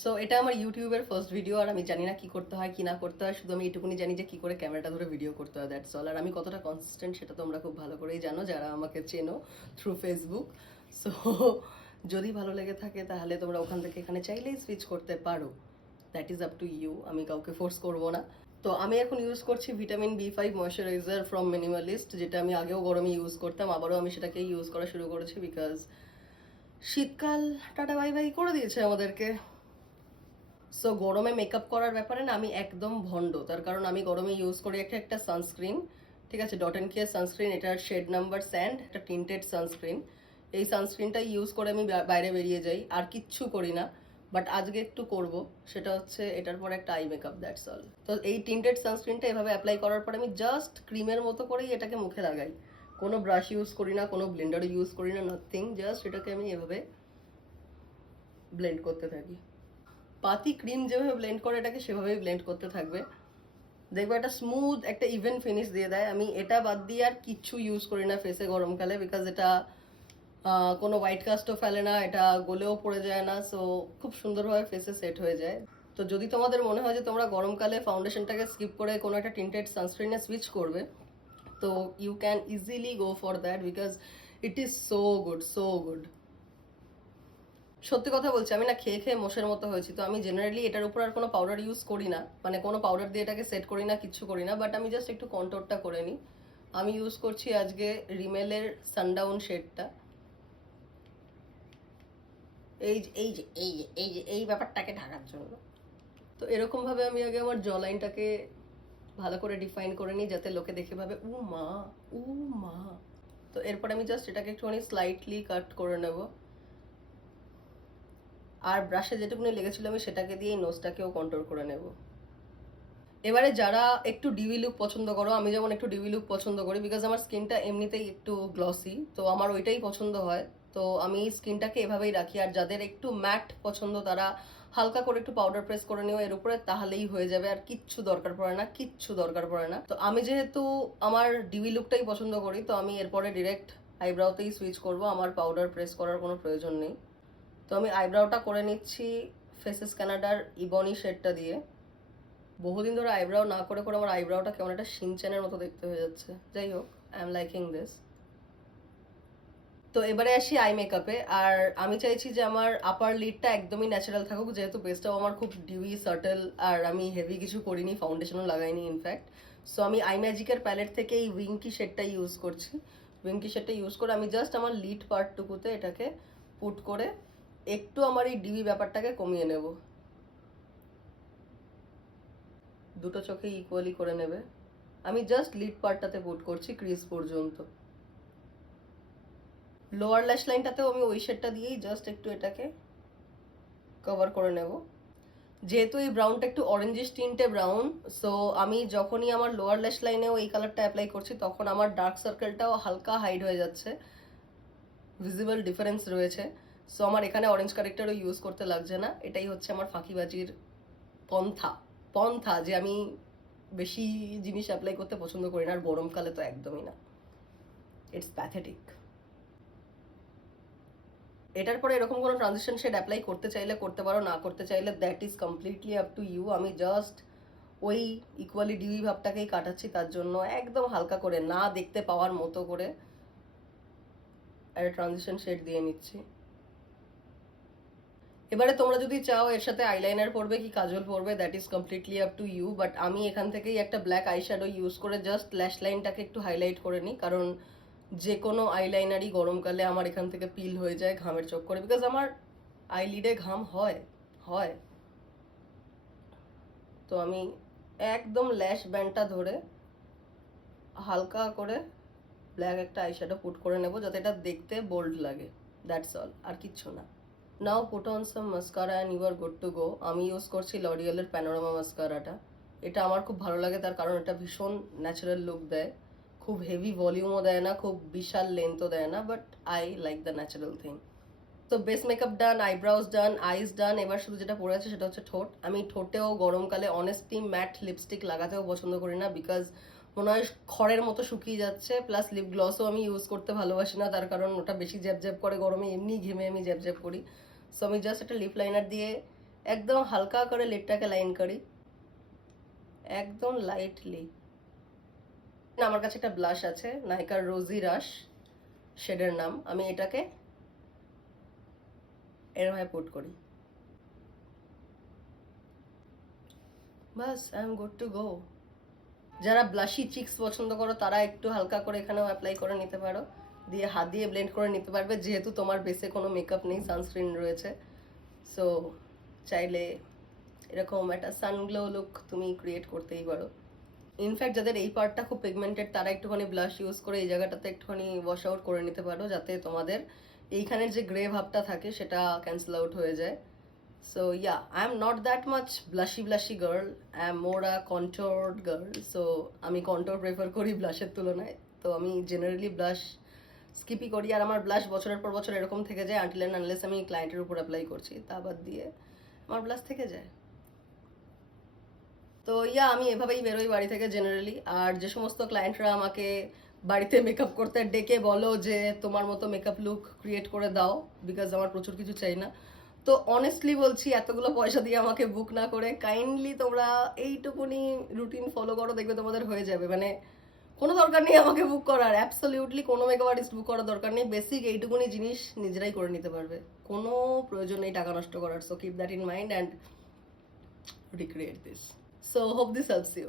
So এটা আমার ইউটিউবের ফার্স্ট ভিডিও, আর আমি জানি না কি করতে হয় কি না করতে হয়, শুধু আমি এটুকুনি জানি যে কি করে ক্যামেরাটা ধরে ভিডিও করতে হয়, দ্যাটস অল। আর আমি কতটা কনসিস্টেন্ট সেটা তোমরা খুব ভালো করেই জানো যারা আমাকে চেনো থ্রু ফেসবুক। সো যদি ভালো লেগে থাকে তাহলে তোমরা ওখান থেকে এখানে চাইলেই সুইচ করতে পারো, that is up to you, আমি কাউকে ফোর্স করবো না। তো আমি এখন ইউজ করছি vitamin B5 moisturiser from minimalist, যেটা আমি আগেও গরমে ইউজ করতাম, আবারও আমি সেটাকে ইউজ করা শুরু করেছি বিকজ শীতকাল টাটা বাই বাই করে দিয়েছে আমাদেরকে। সো গরমে মেকআপ করার ব্যাপারে না আমি একদম ভন্ড, তার কারণ আমি গরমে ইউজ করি একটা সানস্ক্রিন, ঠিক আছে, ডট অ্যান্ড কেয়ার সানস্ক্রিন, এটার শেড নাম্বার স্যান্ড, একটা টিন্টেড সানস্ক্রিন। এই সানস্ক্রিনটা ইউজ করে আমি বাইরে বেরিয়ে যাই, আর কিচ্ছু করি না। বাট আজকে একটু করব, সেটা হচ্ছে এটার পর একটা আই মেকআপ, দ্যাটস অল। তো এই টিন্টেড সানস্ক্রিনটা এভাবে অ্যাপ্লাই করার পর আমি জাস্ট ক্রিমের মতো করেই এটাকে মুখে লাগাই, কোনো ব্রাশ ইউজ করি না, কোনো ব্লেন্ডার ইউজ করি না, নাথিং, জাস্ট এটাকে আমি এভাবে ব্লেন্ড করতে থাকি। পাতি ক্রিম যেভাবে ব্লেন্ড করে এটাকে সেভাবেই ব্লেন্ড করতে থাকবে, দেখবো একটা স্মুথ একটা ইভেন ফিনিশ দিয়ে দেয়। আমি এটা বাদ দিয়ে আর কিচ্ছু ইউজ করি না ফেসে গরমকালে, বিকজ এটা কোনো হোয়াইট কাস্টও ফেলে না, এটা গলেও পড়ে যায় না, সো খুব সুন্দরভাবে ফেসে সেট হয়ে যায়। তো যদি তোমাদের মনে হয় যে তোমরা গরমকালে ফাউন্ডেশনটাকে স্কিপ করে কোনো একটা টিন্টেড সানস্ক্রিনে সুইচ করবে, তো you can easily go for that because it is so good, so good. সত্যি কথা বলছি, আমি না খেয়ে খেয়ে মোষের মতো হয়েছি। তো আমি জেনারেলি এটার উপর আর কোনো পাউডার ইউজ করি না, মানে কোনো পাউডার দিয়ে এটাকে সেট করি না, কিচ্ছু করি না, বাট আমি জাস্ট একটু কন্ট্রোলটা করে নিই। আমি ইউজ করছি আজকে রিমেলের সানডাউন শেডটা। এই যে এই যে এই যে এই যে এই ব্যাপারটাকে ঢাকার জন্য। তো এরকম ভাবে আমি আগে আমার জ লাইনটাকে ভালো করে ডিফাইন করে নিই, যাতে লোকে দেখে ভাবে উ মা, উ মা। তো এরপর আমি জাস্ট এটাকে একটুখানি স্লাইটলি কাট করে নেব, আর ব্রাশে যেটুকুনি লেগেছিল আমি সেটাকে দিয়ে নোজটাকেও কন্ট্রোল করে নেব। এবারে যারা একটু ডিউই লুক পছন্দ করো, আমি যেমন একটু ডিউই লুক পছন্দ করি বিকজ আমার স্কিনটা এমনিতেই একটু গ্লসি, তো আমার ওইটাই পছন্দ হয়। তো আমি স্কিনটাকে এভাবেই রাখি। আর যাদের একটু ম্যাট পছন্দ তারা হালকা করে একটু পাউডার প্রেস করে নিও এর উপরে, তাহলেই হয়ে যাবে, আর কিচ্ছু দরকার পড়ে না, কিচ্ছু দরকার পড়ে না। তো আমি যেহেতু আমার ডিউই লুকটাই পছন্দ করি, তো আমি এরপরে ডিরেক্ট আইব্রাউতেই সুইচ করব, আমার পাউডার প্রেস করার কোনো প্রয়োজন নেই। তো আমি আইব্রাউটা করে নিচ্ছি ফেসেস কানাডার ইবনি শেডটা দিয়ে। বহুদিন ধরে আইব্রাও না করে করে আমার আইব্রাওটা কেমন একটা শিনচ্যানের মতো দেখতে হয়ে যাচ্ছে। যাই হোক, আই এম লাইকিং দিস। তো এবারে আসি আই মেকআপে। আর আমি চাইছি যে আমার আপার লিডটা একদমই ন্যাচারাল থাকুক, যেহেতু বেসটাও আমার খুব ডিউই সার্টেল, আর আমি হেভি কিছু করিনি, ফাউন্ডেশনও লাগাইনি ইনফ্যাক্ট। সো আমি আই ম্যাজিকের প্যালেট থেকে এই উইঙ্কি শেডটা ইউজ করছি। উইঙ্কি শেডটা ইউজ করে আমি জাস্ট আমার লিড পার্টটুকুতে এটাকে পুট করে একটু আমার এই ডিউই ব্যাপারটাকে কমিয়ে নেব। দুটো চোখে ইকুয়ালি করে নেবে। আমি জাস্ট লিড পার্টটাতে পুট করছি ক্রিজ পর্যন্ত। লোয়ার ল্যাশ লাইনটাতেও আমি ওই শেডটা দিয়েই জাস্ট একটু এটাকে কভার করে নেব। যেহেতু এই ব্রাউনটা একটু অরেঞ্জিশ টিন্টে ব্রাউন, সো আমি যখনই আমার লোয়ার ল্যাশ লাইনেও এই কালারটা অ্যাপ্লাই করছি তখন আমার ডার্ক সার্কেলটাও হালকা হাইড হয়ে যাচ্ছে, ভিজিবল ডিফারেন্স রয়েছে। সো আমার এখানে অরেঞ্জ কারেক্টারও ইউজ করতে লাগছে না। এটাই হচ্ছে আমার ফাঁকিবাজির পন্থা পন্থা যে আমি বেশি জিনিস অ্যাপ্লাই করতে পছন্দ করি না, আর গরমকালে তো একদমই না, ইটস প্যাথেটিক। এটার পরে এরকম কোনো ট্রানজিশন শেড অ্যাপ্লাই করতে চাইলে করতে পারো, না করতে চাইলে that is completely up to you. আমি জাস্ট ওই ইকুয়ালি ডিউই ভাবটাকেই কাটাচ্ছি, তার জন্য একদম হালকা করে না দেখতে পাওয়ার মতো করে একটা ট্রানজিশন শেড দিয়ে নিচ্ছি। এবারে তোমরা যদি চাও এর সাথে আইলাইনার পরবে কি কাজল পরবে, that is completely up to you, but আমি এখান থেকেই একটা ব্ল্যাক আইশ্যাডো ইউজ করে জাস্ট ল্যাশ লাইনটাকে একটু হাইলাইট করে নিই, কারণ যে কোনো আইলাইনারই গরমকালে আমার এখান থেকে পিল হয়ে যায় ঘামের চোখ করে, বিকজ আমার আইলিডে ঘাম হয় হয় তো আমি একদম ল্যাশ ব্যান্ডটা ধরে হালকা করে ব্ল্যাক একটা আইশ্যাডো পুট করে নেব, যাতে এটা দেখতে বোল্ড লাগে, দ্যাটস অল, আর কিচ্ছু না। Now put on some mascara and you are good to go. আমি ইউজ করছি লরিয়েলের প্যানোরামা মাস্কারাটা। এটা আমার খুব ভালো লাগে, তার কারণ এটা ভীষণ ন্যাচারাল লুক দেয়, খুব হেভি ভলিউমও দেয় না, খুব বিশাল লেন্থও দেয় না, but I like the natural thing. তো বেস মেকআপ ডান, আইব্রাউজ ডান, আইস ডান। এবার শুধু যেটা পড়ে আছে সেটা হচ্ছে ঠোঁট। আমি ঠোঁটেও গরমকালে অনেস্টলি ম্যাট লিপস্টিক লাগাতেও পছন্দ করি না, বিকজ মনে হয় খড়ের মতো শুকিয়ে যাচ্ছে। প্লাস লিপ গ্লসও আমি ইউজ করতে ভালোবাসি না, তার কারণ ওটা বেশি জ্যাব জ্যাব করে, গরমে এমনি ঘেমে আমি জ্যাব জ্যাব করি। সো আমি জাস্ট একটা লিপ লাইনার দিয়ে একদম হালকা করে লিডটাকে লাইন করি, একদম লাইটলি। আমার কাছে একটা ব্লাশ আছে, নাইকার রোজি রাশ শেডের নাম। আমি এটাকে এরভাবে পুট করি, bus I am good to গো। যারা ব্লাশি চিক্স পছন্দ করো তারা একটু হালকা করে এখানেও অ্যাপ্লাই করে নিতে পারো, দিয়ে হাত দিয়ে ব্লেন্ড করে নিতে পারবে, যেহেতু তোমার বেসে কোনো মেকআপ নেই, সানস্ক্রিন রয়েছে। সো চাইলে এরকম একটা সানগ্লো লুক তুমি ক্রিয়েট করতেই পারো। ইনফ্যাক্ট যাদের এই পার্টটা খুব পিগমেন্টেড তারা একটুখানি ব্লাশ ইউজ করে এই জায়গাটাতে একটুখানি ওয়াশ আউট করে নিতে পারো, যাতে তোমাদের এইখানের যে গ্রে ভাবটা থাকে সেটা ক্যান্সেল আউট হয়ে যায়। So yeah, I am not that much blushy girl, I am more a contoured girl. So আমি কন্ট্রোর প্রেফার করি ব্লাশের তুলনায়। তো আমি জেনারেলি ব্লাশ স্কিপই করি, আর আমার ব্লাশ বছরের পর বছর এরকম থেকে যায় আনটিল অ্যান্ড আনলেস আমি ক্লায়েন্টের উপর অ্যাপ্লাই করছি, তা বাদ দিয়ে আমার ব্লাশ থেকে যায়। তো ইয়া, আমি এভাবেই বেরোই বাড়ি থেকে জেনারেলি। আর যে সমস্ত ক্লায়েন্টরা আমাকে বাড়িতে মেকআপ করতে ডেকে বলো যে তোমার মতো মেকআপ লুক ক্রিয়েট করে দাও, বিকজ আমার প্রচুর কিছু চাই না, তো অনেস্টলি বলছি এতগুলো পয়সা দিয়ে আমাকে বুক না করে কাইন্ডলি তোমরা এইটুকুনি রুটিন ফলো করো, দেখবে তোমাদের হয়ে যাবে। মানে কোনো দরকার নেই আমাকে বুক করার, অ্যাবসলিউটলি কোনো মেকআপ আর্টিস্ট বুক করার দরকার নেই। বেসিক এইটুকুনি জিনিস নিজেরাই করে নিতে পারবে, কোনো প্রয়োজন নেই টাকা নষ্ট করার। So keep that in mind and recreate this. So hope this helps you.